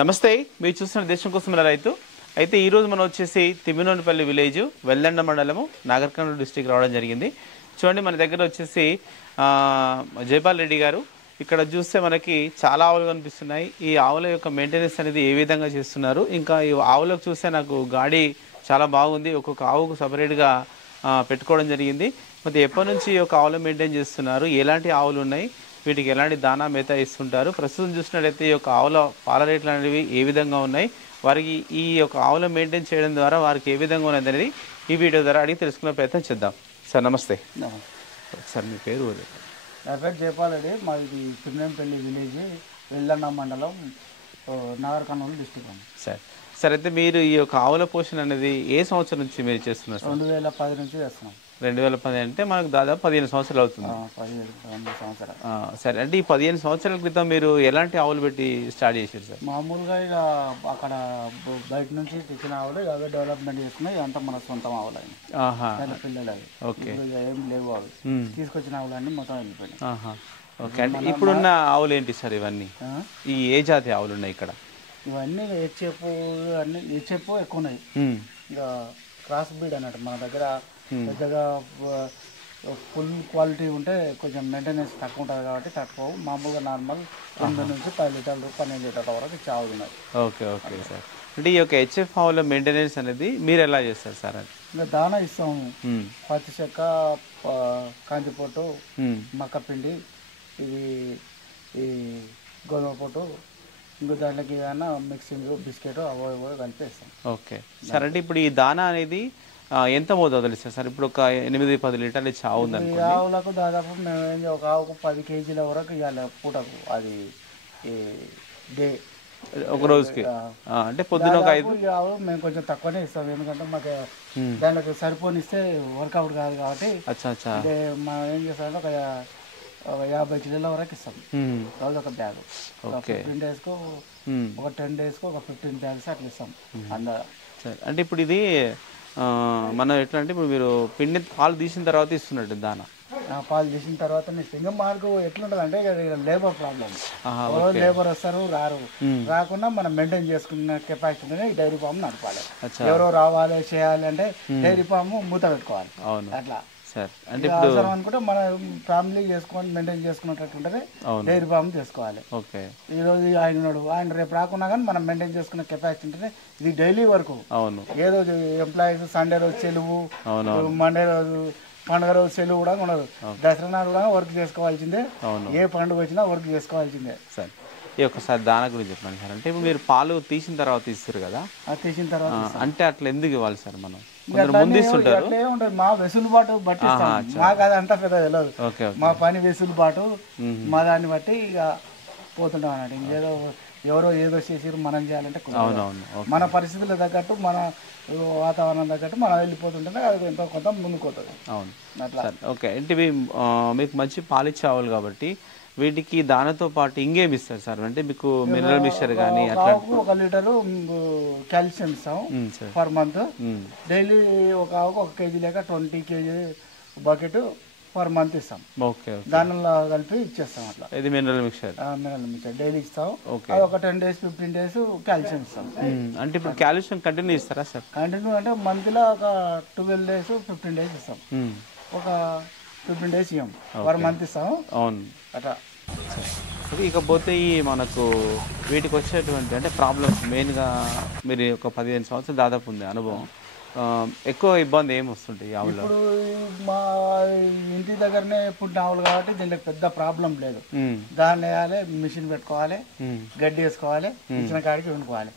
నమస్తే, మీరు చూస్తున్న దేశం కోసం రైతు. అయితే ఈరోజు మనం వచ్చేసి తిమ్మినోనిపల్లి విలేజ్, వెల్లండ మండలము, నాగర్ కర్నూలు డిస్టిక్ రావడం జరిగింది. చూడండి, మన దగ్గర వచ్చేసి జైపాల్ రెడ్డి గారు. ఇక్కడ చూస్తే మనకి చాలా ఆవులు కనిపిస్తున్నాయి. ఈ ఆవుల యొక్క మెయింటెనెన్స్ అనేది ఏ విధంగా చేస్తున్నారు, ఇంకా ఈ ఆవులకు చూస్తే నాకు గాడి చాలా బాగుంది. ఒక్కొక్క ఆవుకు సపరేట్గా పెట్టుకోవడం జరిగింది. మరి ఎప్పటి నుంచి ఈ యొక్క ఆవులు మెయింటైన్ చేస్తున్నారు, ఎలాంటి ఆవులు ఉన్నాయి, వీటికి ఎలాంటి దానా మేత ఇస్తుంటారు, ప్రస్తుతం చూసినట్లయితే ఈ యొక్క ఆవుల పాల రేట్లు అనేవి ఏ విధంగా ఉన్నాయి, వారికి ఈ యొక్క ఆవుల మెయింటైన్ చేయడం ద్వారా వారికి ఏ విధంగా ఉన్నది అనేది ఈ వీడియో ద్వారా అడిగి తెలుసుకునే ప్రయత్నం చేద్దాం. సార్ నమస్తే. సార్ మీ పేరు? నా పేరు జైపాల్ రెడ్డి. మాది తిమ్మినోనిపల్లి విలేజ్, వెల్లండ మండలం, Nagar Kurnool district. Sir sir అయితే మీరు ఈ యొక్క ఆవుల పోషణ అనేది ఏ సంవత్సరం నుంచి మీరు చేస్తున్నారు? 2010 నుంచి చేస్తున్నాం. 2010 అంటే మనకు దాదాపు 15 సంవత్సరాలు అవుతుంది. 17 సంవత్సరాలు. సరే, అంటే ఈ 15 సంవత్సరాల క్రితం మీరు ఎలాంటి ఆవులు పెట్టి స్టార్ట్ చేశారు సార్? మామూలుగా ఇక అక్కడ బయట నుంచి తెచ్చిన ఆవులు అవే డెవలప్మెంట్ చేసుకున్నాయి. ఇదంతా మన సొంతం ఆవులు అవి, పిల్లలు అవి. ఓకే, ఏం లేవు అవి. తీసుకొచ్చిన ఆవులు అన్నీ మొత్తం వెళ్ళిపోయినాయి. ఓకే, అంటే ఇప్పుడున్న ఆవులు ఏంటి సార్ ఇవన్నీ? ఈ ఏ జాతి ఆవులు ఉన్నాయి ఇక్కడ? ఇవన్నీ హెచ్ఎఫ్ ఎక్కువ ఉన్నాయి. ఇక క్రాస్ బ్రీడ్ అన్నట్టు మన దగ్గర పెద్దగా ఫుల్ క్వాలిటీ ఉంటే కొంచెం మెయింటెనెన్స్ తక్కువ ఉంటుంది కాబట్టి తక్కువ. మామూలుగా నార్మల్ 8 నుంచి 10 లీటర్లు 12 లీటర్ల వరకు చావు ఉన్నాయి. ఓకే ఓకే సార్, అంటే ఈ యొక్క హెచ్ఎఫ్ ఆవుల మెయింటెనెన్స్ అనేది మీరు ఎలా చేస్తారు సార్? అది ఇంకా దానా ఇస్తాము. పత్తి చెక్క, కందిపొట్టు, మక్కపిండి, ఇది ఈ గోధుమ పొట్టు, ఇంకో దాంట్లోకి ఏదైనా మిక్సింగ్ బిస్కెట్ అవో కలిపి ఇస్తాం. ఓకే సార్, అంటే ఇప్పుడు ఈ దానా అనేది ఎంత మోతాదు వదిలిస్తారు సార్? ఇప్పుడు ఒక 8-10 లీటర్లు చావు ఉంది. ఆవులకు దాదాపు మేము ఒక ఆవుకు 10 కేజీల వరకు ఇవ్వాలి పూటకు. అది డే ఒక రోజుకి, అంటే పొద్దున ఒక 5 ఆవు మేము కొంచెం తక్కువనే ఇస్తాం. ఎందుకంటే మాకు దానికి సరిపోని ఇస్తే వర్కౌట్ కాదు కాబట్టి మనం ఏం చేస్తామంటే ఒక 50 కిలోల వరకు ఇస్తాం రోజు ఒక బ్యాగ్. 15 డేస్కు ఒక 10 డేస్కు ఒక 15 బ్యాగ్స్ అట్లా ఇస్తాం అందరూ. అంటే ఇప్పుడు ఇది మనం ఎట్లా అంటే ఇప్పుడు మీరు పిండి పాలు తీసిన తర్వాత ఇస్తున్నట్టు దానా? పాలు తీసిన తర్వాత ఇంకా మాకు ఎట్లుంటుంది అంటే లేబర్ ప్రాబ్లం. లేబర్ వస్తారు, రాకుండా మనం మెయింటైన్ చేసుకున్న కెపాసిటీ డైరీ ఫామ్ నడపాలి. ఎవరో రావాలి చేయాలి అంటే డైరీ ఫామ్ మూత పెట్టుకోవాలి. అట్లా అంటే అవసరం అనుకుంటే మన ఫ్యామిలీ చేసుకొని మెయింటైన్ చేసుకున్నట్టుంటది డైరీ ఫామ్ చేసుకోవాలి. ఈ రోజు ఆయన రేపు రాకున్నా కానీ మనం మెయింటైన్ చేసుకున్న కెపాసిటీ ఉంటే ఇది డైలీ వర్క్. ఏదో ఎంప్లాయీస్ సండే రోజు సెలవు, మండే రోజు పండుగ రోజు సెలవు కూడా ఉండదు. దసరా నాడు కూడా వర్క్ చేసుకోవాల్సిందే, ఏ పండుగ వచ్చినా వర్క్ చేసుకోవాల్సిందే. సార్ ఈ ఒక్కసారి దాని గురించి చెప్పండి సార్. అంటే ఇప్పుడు మీరు పాలు తీసిన తర్వాత ఇస్తారు కదా, తీసిన తర్వాత అంటే అట్లా ఎందుకు ఇవ్వాలి సార్? మనం ముందు ఇస్తుంటారు, మా వెసులుబాటు బట్టి మాకు అది అంతా పెద్ద తెలియదు. మా పని వెసులుబాటు మా దాన్ని బట్టి ఇక పోతుంటాం అన్నట్టు. ఇంకేదో ఎవరో ఏదో చేసారు మనం చేయాలంటే మన పరిస్థితులకు తగ్గట్టు మన వాతావరణం తగ్గట్టు మనం వెళ్ళిపోతుంటే అది ఎంతో కొంత ముందుకు పోతుంది. అవును అట్లా. ఓకే, అంటే మీకు మంచి పాలిచ్చే ఆవులు కాబట్టి వీటికి దానితో పాటు ఇంకేమి ఇస్తారు సార్? అంటే మీకు మినరల్ మిక్చర్ కానీ అట్లా 1 లీటరు కాల్షియం ఇస్తాం పర్ మంత్. డైలీ ఒక ఆవుకు 1 కేజీ లేక 20 కేజీ బకెట్ పర్ మంత్ ఇస్తాం. ఓకే, దానిలో కలిపి ఇచ్చేస్తాం. అట్లా ఇది మినరల్ మిక్చర్ డైలీ ఇస్తాం. ఒక 10 డేస్ 15 డేస్ కాల్షియం ఇస్తాం. అంటే ఇప్పుడు కాల్షియం కంటిన్యూ ఇస్తారా సార్? కంటిన్యూ అంటే మంత్లో ఒక 12 డేస్ 15 డేస్ ఇస్తాం. ఒక 15 డేస్ ఇవ్వం, పర్ మంత్ ఇస్తాం. అవును అట్లా. ఇకపోతే ఈ మనకు వీటికి వచ్చేటువంటి అంటే ప్రాబ్లమ్స్ మెయిన్గా మీరు ఒక 15 సంవత్సరాలు దాదాపు ఉంది అనుభవం, ఎక్కువ ఇబ్బంది ఏమి వస్తుంటాయి ఆవులు? ఇప్పుడు మా ఇంటి దగ్గరనే పుట్టిన ఆవులు కాబట్టి దీనికి పెద్ద ప్రాబ్లం లేదు. దాన్ని వేయాలి, మిషన్ పెట్టుకోవాలి, గడ్డి వేసుకోవాలి, ఇచ్చిన కాడికి వండుకోవాలి.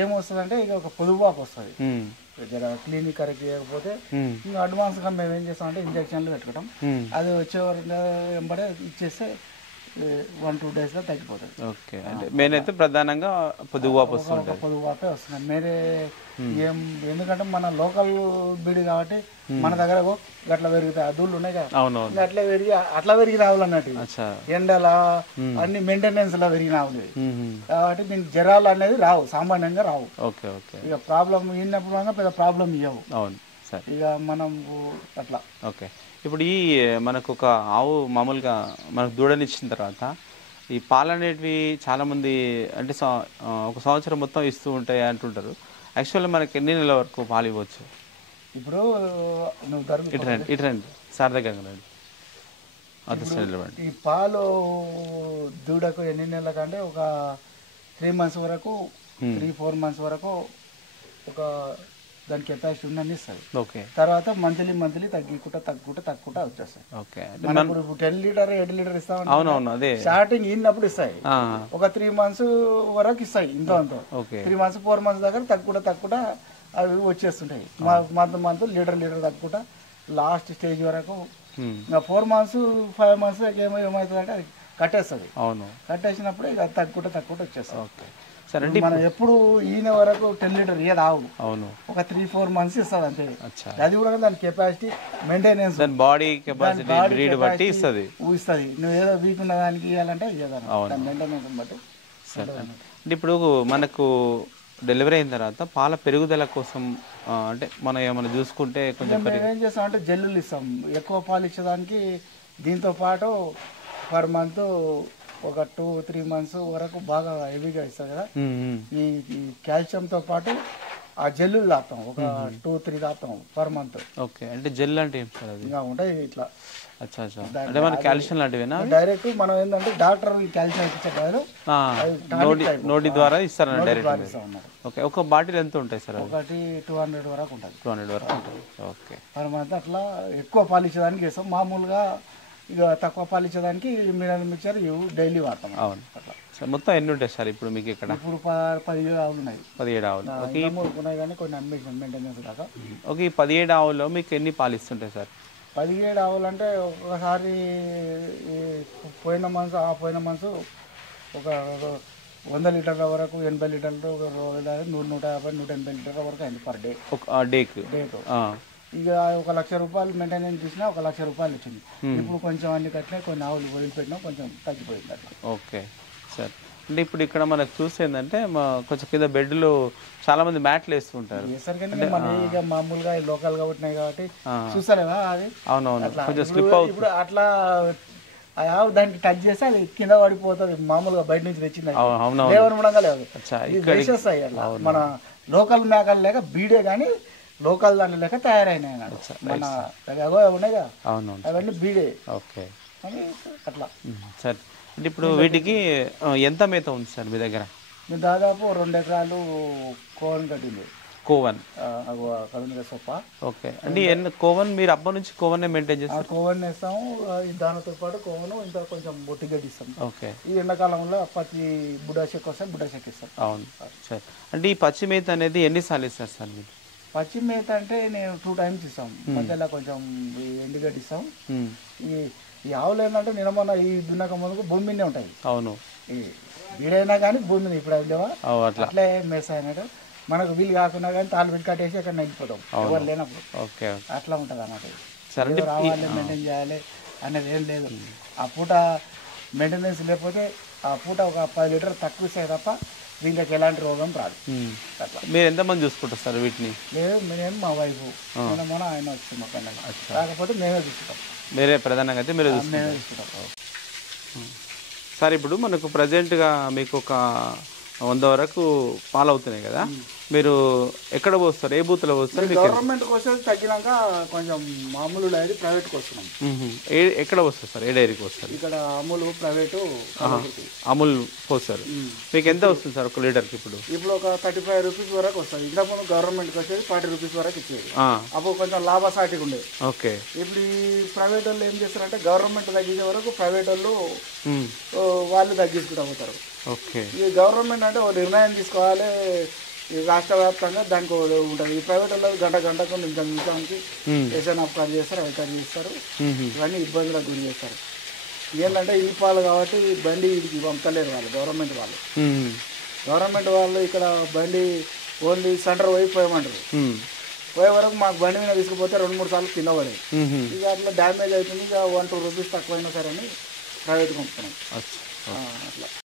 ఏమొస్తుందంటే ఇక ఒక పొదుపువాపు వస్తుంది. క్లినిక్ కరెక్ట్ చేయకపోతే ఇంకా అడ్వాన్స్గా మేము ఏం చేస్తామంటే ఇంజక్షన్లు పెట్టుకుంటాం. అది వచ్చే వెంబడే ఇచ్చేస్తే 1-2 డేస్లో తగ్గిపోతుంది. ఓకే, అంటే మెయిన్ అయితే ప్రధానంగా పొదుగువాపు వస్తుంది. పొదుగువాపే వస్తుంది మేరే ఏం. ఎందుకంటే మన లోకల్ బీడి కాబట్టి మన దగ్గర గట్ల పెరుగుతాయి, అదుళ్ళు ఉన్నాయి కదా, అట్లా పెరిగి రావులు అన్నట్టు. ఎండల అన్ని మెయింటెనెన్స్ లా పెరిగిన ఆవులు కాబట్టి దీనికి జ్వరాలు అనేది రావు, సామాన్యంగా రావు. ఇక ప్రాబ్లం అయినప్పుడు పెద్ద ప్రాబ్లం ఇవ్వవు. ఇక మనం అట్లా. ఓకే, ఇప్పుడు ఈ మనకు ఒక ఆవు మామూలుగా మనకు దూడనిచ్చిన తర్వాత ఈ పాలు అనేటివి చాలామంది అంటే ఒక సంవత్సరం మొత్తం ఇస్తూ ఉంటాయి అంటుంటారు. యాక్చువల్లీ మనకి ఎన్ని నెలల వరకు పాలు ఇవ్వచ్చు? ఇప్పుడు నువ్వు ఇటు సార్ దగ్గర రండి. ఈ పాలు దూడకు ఎన్ని నెలల కంటే ఒక 3 months వరకు 3-4 months వరకు ఒక దాని కెపాసిటీ ఉందని ఇస్తుంది. ఓకే. తర్వాత మంత్లీ తగ్గుకుంటా వచ్చేస్తాయి. ఓకే. ఇప్పుడు 10 లీటర్ 8 లీటర్ ఇస్తాం. అవునవును, అదే స్టార్టింగ్ ఇన్నప్పుడు ఇస్తాయి. ఒక 3 months వరకు ఇస్తాయి. ఇంతో 3 months 4 months దగ్గర తగ్గుకుంటా అవి వచ్చేస్తుంటాయి. మంత్ లీటర్ తగ్గుకుంటా లాస్ట్ స్టేజ్ వరకు 4 months 5 months ఏమవుతుంది అంటే అది కట్టేస్తుంది. అవును, కట్టేసినప్పుడు ఇక తగ్గుకుంటా వచ్చేస్తుంది. ఓకే. సరే అండి, మనం ఎప్పుడు ఈయన వరకు 10 లీటర్ ఇయ్యదు ఆవు. అవును, ఒక 3-4 months ఇస్తుంది అంతే. అది కూడా దాని కెపాసిటీ మెయింటెనెన్స్, దాని బాడీ కెపాసిటీ బ్రీడ్ బట్టి ఇస్తుంది. నువ్వు ఏదో వీక్ ఉన్న దానికి ఇవ్వాలంటే ఇవ్వదాను మెయింటెనెన్స్ బట్టి. సరే అంటే ఇప్పుడు మనకు డెలివరీ అయిన తర్వాత పాల పెరుగుదల కోసం అంటే మనం ఏమైనా చూసుకుంటే కొంచెం మేము ఏం చేస్తాం అంటే జల్లులు ఇస్తాం. ఎక్కువ పాలు ఇచ్చేదానికి దీంతో పాటు పర్ మంత్ ఒక 2-3 months వరకు బాగా హెవీగా ఇస్తారు కదా. ఈ కాల్షియంతో పాటు ఆ జల్లులు తాపుతాం. ఒక 2-3 తాపుతాం పర్ మంత్. ఓకే. అంటే జెల్ అంటే ఏం సార్? అది ఇంకా ఉంటాయి ఇట్లా. అచ్చా. అంటే మన కాల్షియం లాంటివేనా? డైరెక్ట్ మనం ఏంటంటే డాక్టర్ కాల్షియం ఇచ్చేటారు నోటి ద్వారా ఇస్తారన్న డైరెక్ట్. ఓకే. ఒక బాటిల్ ఎంత ఉంటాయి సార్? ఒకటి 200 వరకు ఉంటుంది. 200 వరకు ఉంటుంది. ఓకే. పర్ మంత్ అట్లా ఎక్కువ పాలు ఇచ్చేదానికి ఇస్తాం. మామూలుగా ఇక తక్కువ పాలు ఇచ్చేదానికి మినరల్ మిక్చర్ డైలీ వాడతాం. అవును. అట్లా సార్ మొత్తం ఎన్ని ఉంటాయి సార్ ఇప్పుడు మీకు ఇక్కడ? ఇప్పుడు 17 ఆవులు ఉన్నాయి. 17 ఆవులు. ఓకే. ఉన్నాయి కానీ కొన్ని అమ్మేసాం మెయింటెనెన్స్ దాకా. ఓకే. ఈ 17 ఆవుల్లో మీకు ఎన్ని పాలు ఇస్తుంటాయి సార్? 17 ఆవులు అంటే ఒకసారి పోయిన మంత్స్ ఒక 100 లీటర్ల వరకు 80 లీటర్లు 100, 150, 180 లీటర్ల వరకు అయింది పర్ డే. డేకు. ఇక 1 లక్ష రూపాయలు మెయింటెనెన్స్ చేసినా 1 లక్ష రూపాయలు వచ్చింది. ఇప్పుడు కొంచెం అన్ని కట్టినా కొన్ని ఆవులు వదిలిపెట్టినా కొంచెం తగ్గిపోయింది అట్లా. Okay sir. అంటే ఇప్పుడు ఇక్కడ మనకు చూస్తే ఏంటంటే కొంచెం కింద బెడ్లు చాలా మంది మ్యాట్లు వేస్తుంటారు. మన ఇక మామూలుగా లోకల్ గా ఉంటున్నాయి కాబట్టి చూస్తారేమా అది. అవునవును, కొంచెం స్లిప్ అవుతుంది. ఇప్పుడు అట్లా దానికి టచ్ చేస్తే అది కింద పడిపోతుంది. మామూలుగా బయట నుంచి తెచ్చింది వేసేస్తాయి అట్లా. మన లోకల్ మేకలు లేక బీడే కానీ లోకల్ దాంట్లో లేక తయారైనాయి మన ఉన్నాయి కదా అవన్నీ బీడే. ఓకే. అట్లా సరే. అంటే ఇప్పుడు వీటికి ఎంత మేత ఉంది సార్ మీ దగ్గర? దాదాపు 2 ఎకరాలు కోవన్ కట్టింది. కోవన్ సొప్ప. ఓకే. అంటే కోవన్ మీరు అబ్బా నుంచి కోవన్ మెయింటైన్ చేస్తారు? కోవన్ వేస్తాము. దానితో పాటు కోవన్ ఇంకా కొంచెం బొట్టి గడ్డి ఇస్తాం. ఓకే. ఈ ఎండాకాలంలో పచ్చి బుడాషెక్ వస్తాం, బుడాషెక్ ఇస్తాం. అవును సార్. అంటే ఈ పచ్చి మేత అనేది ఎన్నిసార్లు ఇస్తారు సార్ మీరు? పచ్చి మేత అంటే నేను 2 times ఇస్తాం. మధ్యలో కొంచెం ఎండుగడ్డి ఇస్తాం. ఈ ఆవులు ఏంటంటే నిన్న ఈ దున్నక ముందుకు భూమి మీదే ఉంటాయి. అవును. వీడైనా కానీ భూమి మీద ఇప్పుడు లేవా అట్లే మేసా అన్నట్టు మనకు వీలు కాకుండా కానీ తాళ్ళు పెట్టి కట్టేసి అక్కడ నడిపోతాం ఎవరు లేనప్పుడు. ఓకే. అట్లా ఉంటుంది అన్నట్టు. రావాలి మెయింటైన్ చేయాలి అనేది ఏం లేదు. ఆ పూట మెయింటెనెన్స్ లేకపోతే ఆ పూట ఒక 10 లీటర్ తక్కువ ఇస్తాయి తప్ప దీనికి ఎలాంటి రోగం రాదు. అట్లా. మీరు ఎంతమంది చూసుకుంటారు సార్ వీటిని? లేదు, మేము మా వైఫ్ మన ఆయన వచ్చి మా పైన కాకపోతే మేమే చూసుకుంటాం. మీరే ప్రధానంగా అయితే మీరే చూసుకుంటాం సార్. ఇప్పుడు మనకు ప్రజెంట్గా మీకు ఒక 100 వరకు పాలు అవుతున్నాయి కదా, మీరు ఎక్కడ పోస్తారు? ఏ బూత్లో పోస్తారు? గవర్నమెంట్ కోసం తగ్గినాక కొంచెం మామూలు డైరీ ప్రైవేట్కి వస్తున్నాం. ఎక్కడ వస్తారు సార్? ఏ డైరీకి వస్తారు? ఇక్కడ అమూల్ ప్రైవేటు. అమూల్ పోస్తారు. మీకు ఎంత వస్తుంది సార్ 1 లీటర్కి? ఇప్పుడు ఒక 35 రూపీస్ వరకు వస్తుంది. ఇంతకుముందు గవర్నమెంట్కి వచ్చేది 40 రూపీస్ వరకు ఇచ్చేది. అప్పుడు కొంచెం లాభసాటిగా ఉండేది. ఓకే. ఇప్పుడు ఈ ప్రైవేట్ వాళ్ళు ఏం చేస్తారంటే గవర్నమెంట్ తగ్గించే వరకు ప్రైవేట్ వాళ్ళు తగ్గించుకుంటూ పోతారు. ఓకే. ఈ గవర్నమెంట్ అంటే ఒక నిర్ణయం తీసుకోవాలి రాష్ట్ర వ్యాప్తంగా, దానికి ఉంటుంది. ఈ ప్రైవేట్ వాళ్ళు గంటకు నిమిషానికి ఏసైనా కట్ చేస్తారు, అవి కట్ చేస్తారు. ఇవన్నీ ఇబ్బందులకు గురి చేస్తారు. ఏంటంటే ఈ పాలు కాబట్టి బండి వీడికి పంపలేరు వాళ్ళు, గవర్నమెంట్ వాళ్ళు. గవర్నమెంట్ వాళ్ళు ఇక్కడ బండి ఓన్లీ సెంటర్ పోయి పోయమంటారు. పోయే వరకు మాకు బండి మీద తీసుకుపోతే 2-3 సార్లు కింద పడేది. ఇక అట్లా డ్యామేజ్ అవుతుంది. ఇక 1-2 రూపీస్ తక్కువైనా సరే అని ప్రైవేట్ పంపుతున్నాం. అట్లా.